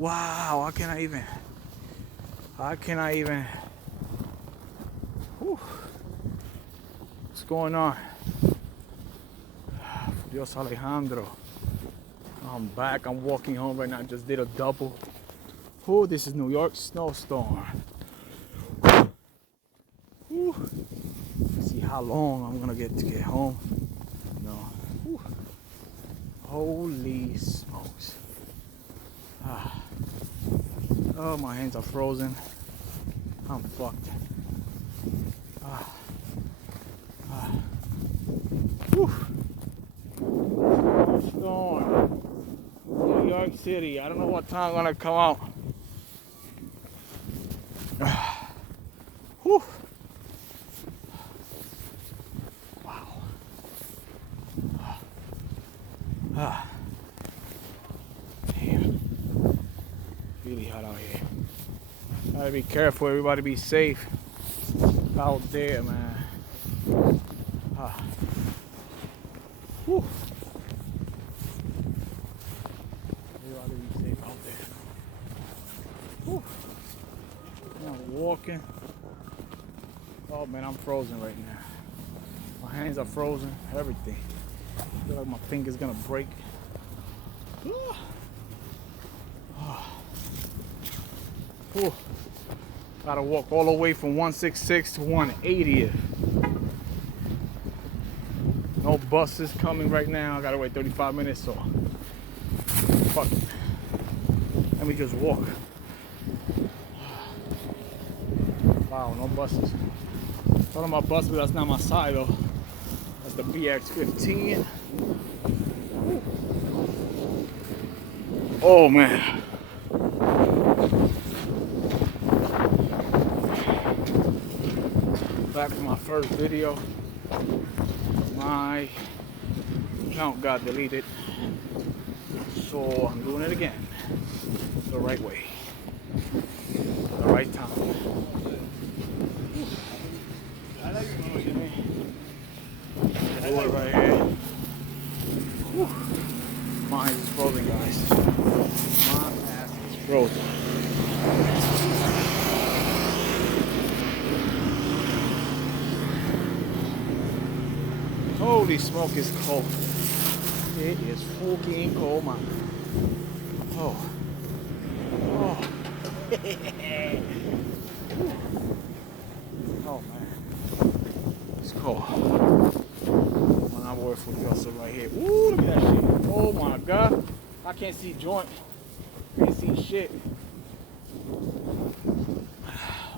Wow, how can I even, whew, what's going on? Dios Alejandro. I'm back, I'm walking home right now, I just did a double. Oh, this is New York snowstorm. Whew. Let's see how long I'm gonna get to get home. No. Whew. Holy smokes. Ah. Oh, my hands are frozen. I'm fucked. Ah. Ah. Whew. Storm. New York City. I don't know what time I'm gonna come out. Whew. Wow. Ah. Damn. Really hot out here. Gotta be careful, everybody be safe out there, man. Ah. Whew. Everybody be safe out there. Whew. I'm walking. Oh man, I'm frozen right now. My hands are frozen, everything. I feel like my finger's gonna break. Ah. Ah. Whew. Gotta walk all the way from 166 to 180th. No buses coming right now. I gotta wait 35 minutes, so fuck it. Let me just walk. Wow, no buses. Thought about bus, but that's not my side though. That's the BX15. Oh man. Back to my first video. My account got deleted. So I'm doing it again. The right way. The right time. Do it right here. Whew. My ass is frozen, guys. My ass is frozen. Holy smoke, is cold. It is fucking cold, man. Oh. Oh. Oh man. It's cold. I'm working for Justin right here. Ooh, look at that shit. Oh my god. I can't see joint. Can't see shit.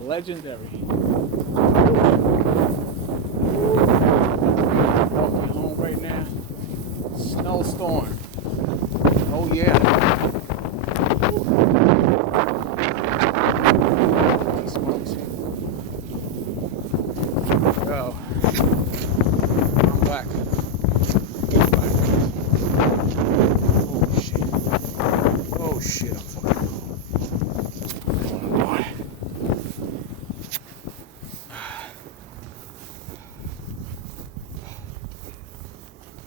Legendary. Walking home right now. Snowstorm. Oh yeah. Holy smokes. Yo. I'm back. Oh shit, I'm fucking cold. Oh boy.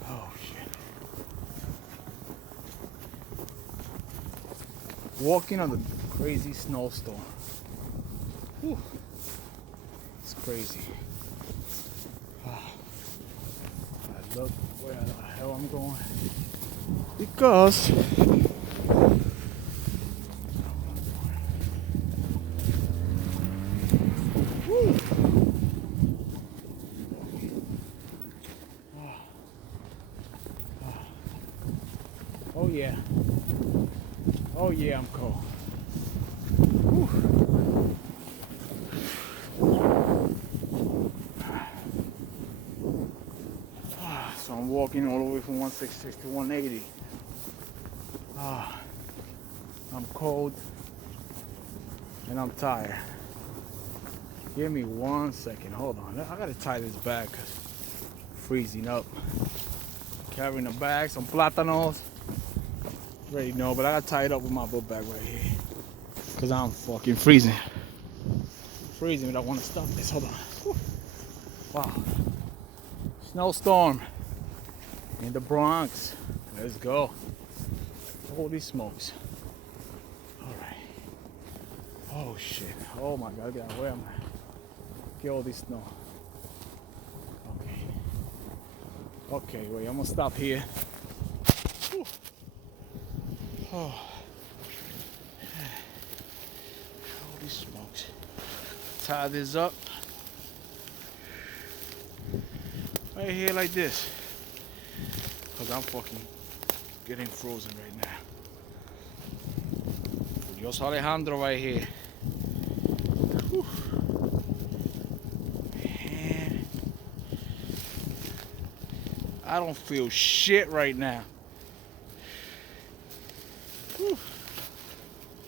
Oh shit. Walking on the crazy snowstorm. Whew. It's crazy. I look where the hell I'm going. Because oh yeah. Oh yeah, I'm cold. Whew. So I'm walking all the way from 166 to 180. I'm cold and I'm tired. Give me 1 second. Hold on. I gotta tie this bag because it's freezing up. Carrying a bag, some plátanos. Already know, but I gotta tie it up with my book bag right here. Because I'm fucking freezing. Freezing, but I want to stop this. Hold on. Whew. Wow. Snowstorm in the Bronx. Let's go. Holy smokes. Oh. Oh shit. Oh my god, where am I? Get all this snow. Okay. Okay, wait, I'm gonna stop here. Whew. Oh. Holy smokes. Tie this up. Right here like this. Cause I'm fucking getting frozen right now. Dios Alejandro right here. Whew. Man. I don't feel shit right now. Whew.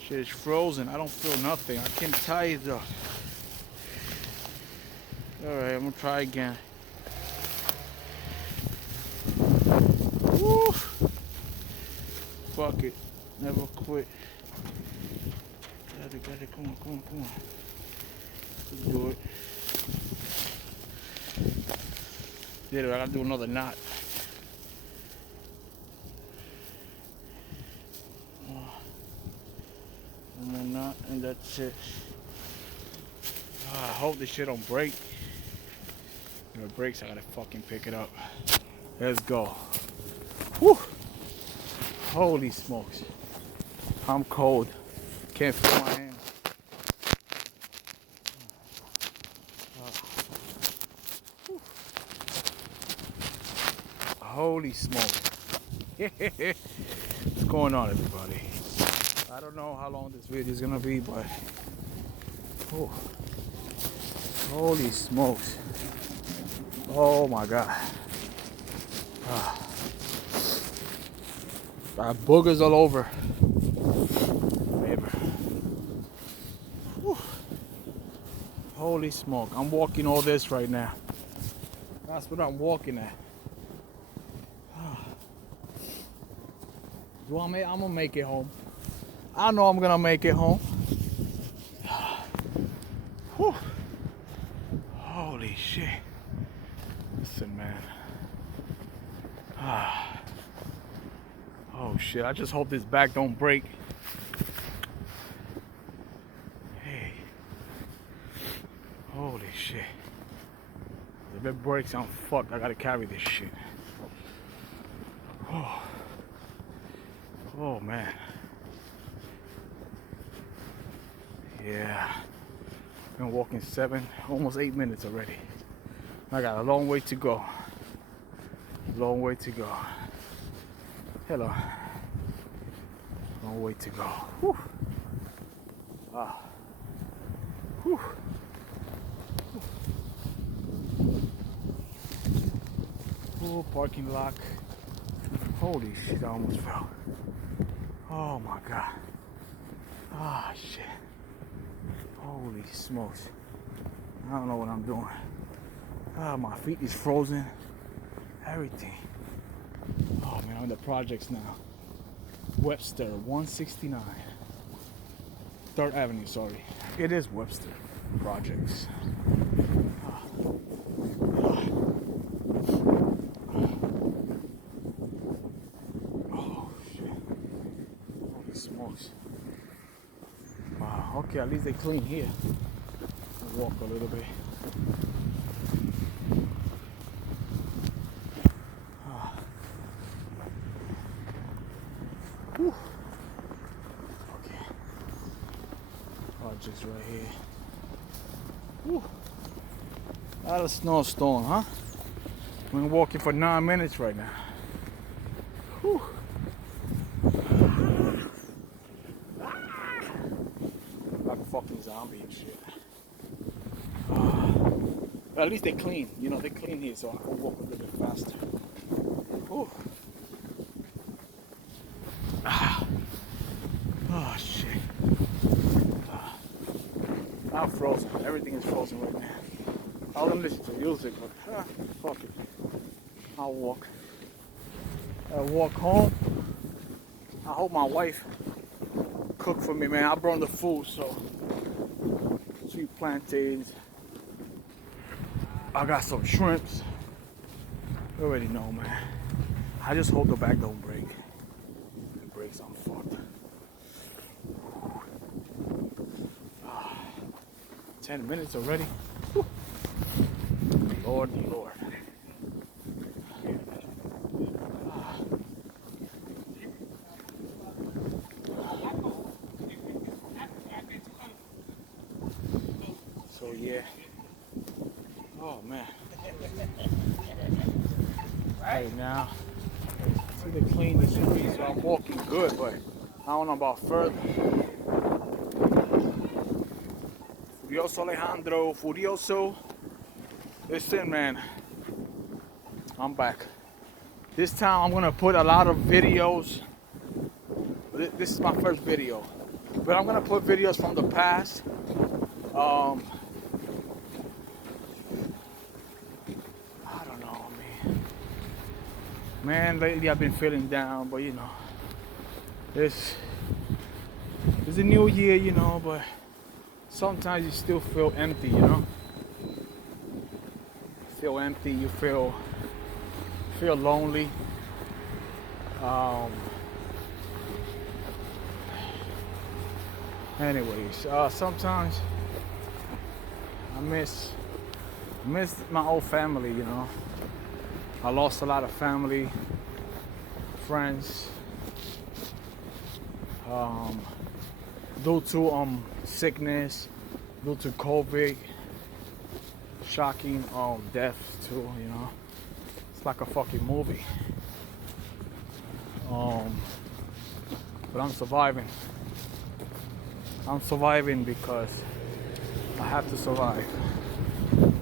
Shit is frozen. I don't feel nothing. I can't tie it up. Alright, I'm gonna try again. Woo. Fuck it. Never quit. Got it. Come on. Let's do it. Did it. I gotta do another knot. One more knot, and that's it. I hope this shit don't break. If it breaks, I gotta fucking pick it up. Let's go. Whew. Holy smokes. I'm cold. Can't feel my hands. Holy smokes. What's going on, everybody? I don't know how long this video is gonna be, but oh, holy smokes. Oh my god. I have boogers all over. Whew. Holy smoke. I'm walking all this right now. That's what I'm walking at. I'm gonna make it home. I know I'm gonna make it home. Whew. Holy shit. Listen, man. Oh shit, I just hope this back don't break. Hey. Holy shit. If it breaks, I'm fucked. I gotta carry this shit. Oh man. Yeah. Been walking 7, almost 8 minutes already. I got a long way to go. Long way to go. Hello. Long way to go. Whew. Ah. Whew. Oh, parking lot. Holy shit, I almost fell. Oh my god. Ah, shit. Holy smokes. I don't know what I'm doing. Ah, my feet is frozen. Everything. Oh man, I'm in the projects now. Webster, 169. 3rd Avenue, sorry. It is Webster Projects. Oh shit. Holy smokes. Wow, okay, at least they clean here. I'll walk a little bit. Whew. Okay. Projects right here. Whew. Not a snowstorm, huh? We've been walking for 9 minutes right now. Whew. Like a fucking zombie and shit. But at least they clean. You know, they clean here so I can walk a little bit faster. Whew. Oh shit. I'm frozen. Everything is frozen right now. I was gonna listen to music, but fuck it. I'll walk. I'll walk home. I hope my wife cooked for me, man. I brought the food, so sweet plantains. I got some shrimps. You already know, man. I just hope the back don't break. If it breaks, I'm fucked. 10 minutes already. Whew. Lord, Lord. So yeah. Oh man. Right now, see they clean the streets, so I'm walking good, but I don't know about further. Furioso Alejandro, Furioso. Listen, man, I'm back. This time I'm gonna put a lot of videos. This is my first video, but I'm gonna put videos from the past. I don't know, man. Man, lately I've been feeling down, but you know, it's a new year, you know, but sometimes you still feel empty, you know. Feel empty, you feel lonely. Anyways, sometimes I miss my old family, you know. I lost a lot of family, friends, due to sickness, due to COVID, shocking death too, you know. It's like a fucking movie. But I'm surviving. I'm surviving because I have to survive.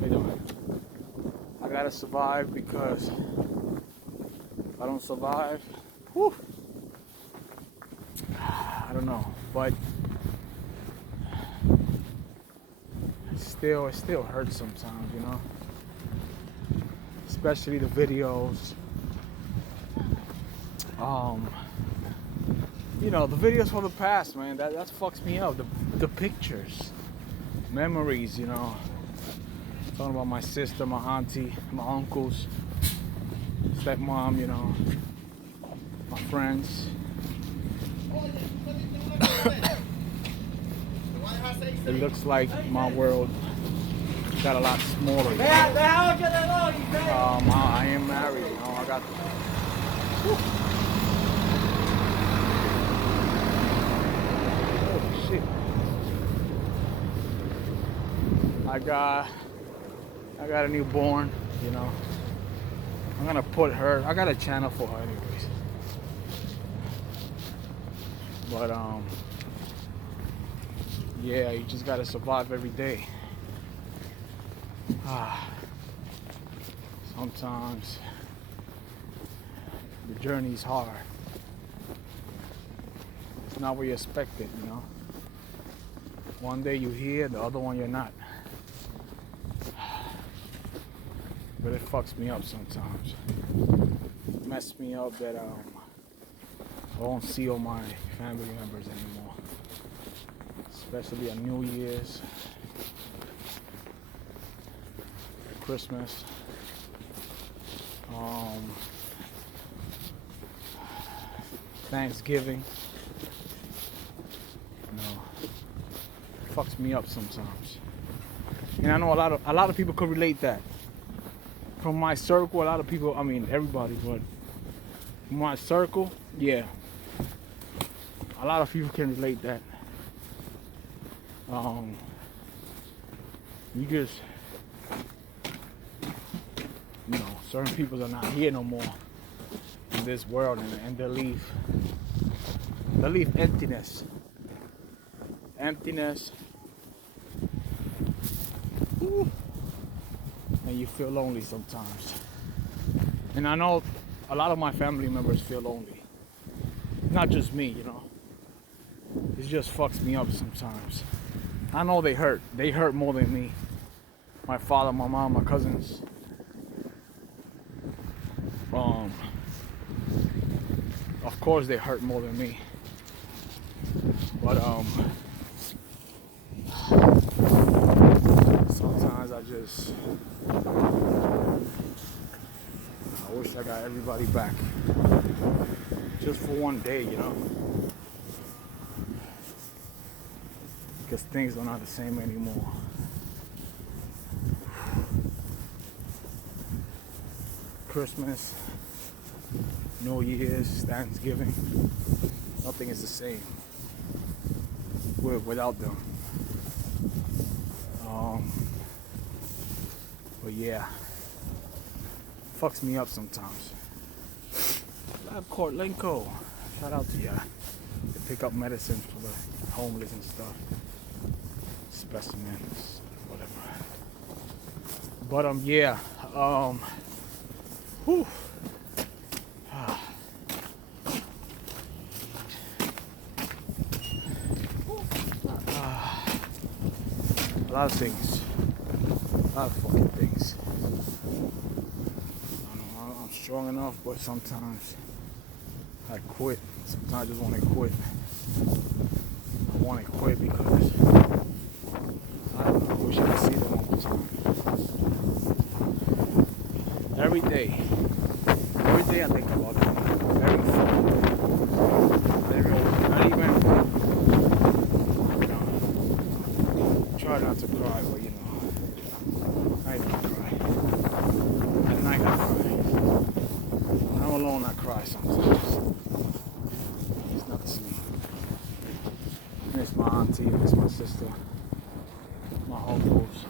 You know, I gotta survive because if I don't survive, whew, I don't know. But it still hurts sometimes, you know. Especially the videos. You know, the videos from the past, man, that fucks me up. The pictures, memories, you know. Talking about my sister, my auntie, my uncles, stepmom, you know, my friends. It looks like my world got a lot smaller. You know? I am married, you know. I got. Whew. I got a newborn, you know. I'm gonna put her. I got a channel for her, anyways. But yeah, you just gotta survive every day. Sometimes the journey's hard. It's not what you expected, you know. One day you're here, the other one you're not. But it fucks me up sometimes. It messes me up that I won't see all my family members anymore. Especially on New Year's, Christmas, Thanksgiving. You know, it fucks me up sometimes. And I know a lot of people could relate that. From my circle, a lot of people, I mean everybody, but from my circle, yeah, a lot of people can relate that. You just, you know, certain people are not here no more in this world, and they leave emptiness. Woo. And you feel lonely sometimes. And I know a lot of my family members feel lonely. Not just me, you know. It just fucks me up sometimes. I know they hurt. They hurt more than me. My father, my mom, my cousins. Of course they hurt more than me. But sometimes I wish I got everybody back. Just for one day, you know. Because things are not the same anymore. Christmas, New Year's, Thanksgiving. Nothing is the same without them. But yeah, fucks me up sometimes. Lab Court Linko, shout out to ya. They pick up medicine for the homeless and stuff, specimens, whatever. But yeah, whew. A lot of things. A lot of fucking things. I'm strong enough, but sometimes I quit. Sometimes I just want to quit. I want to quit because I wish I could see them all the time. Every day I think about them. Every fucking day. Not even, try not to cry, but I don't cry. At night I cry. When I'm alone I cry sometimes. It's not the same. I miss my auntie, I miss my sister, my uncles.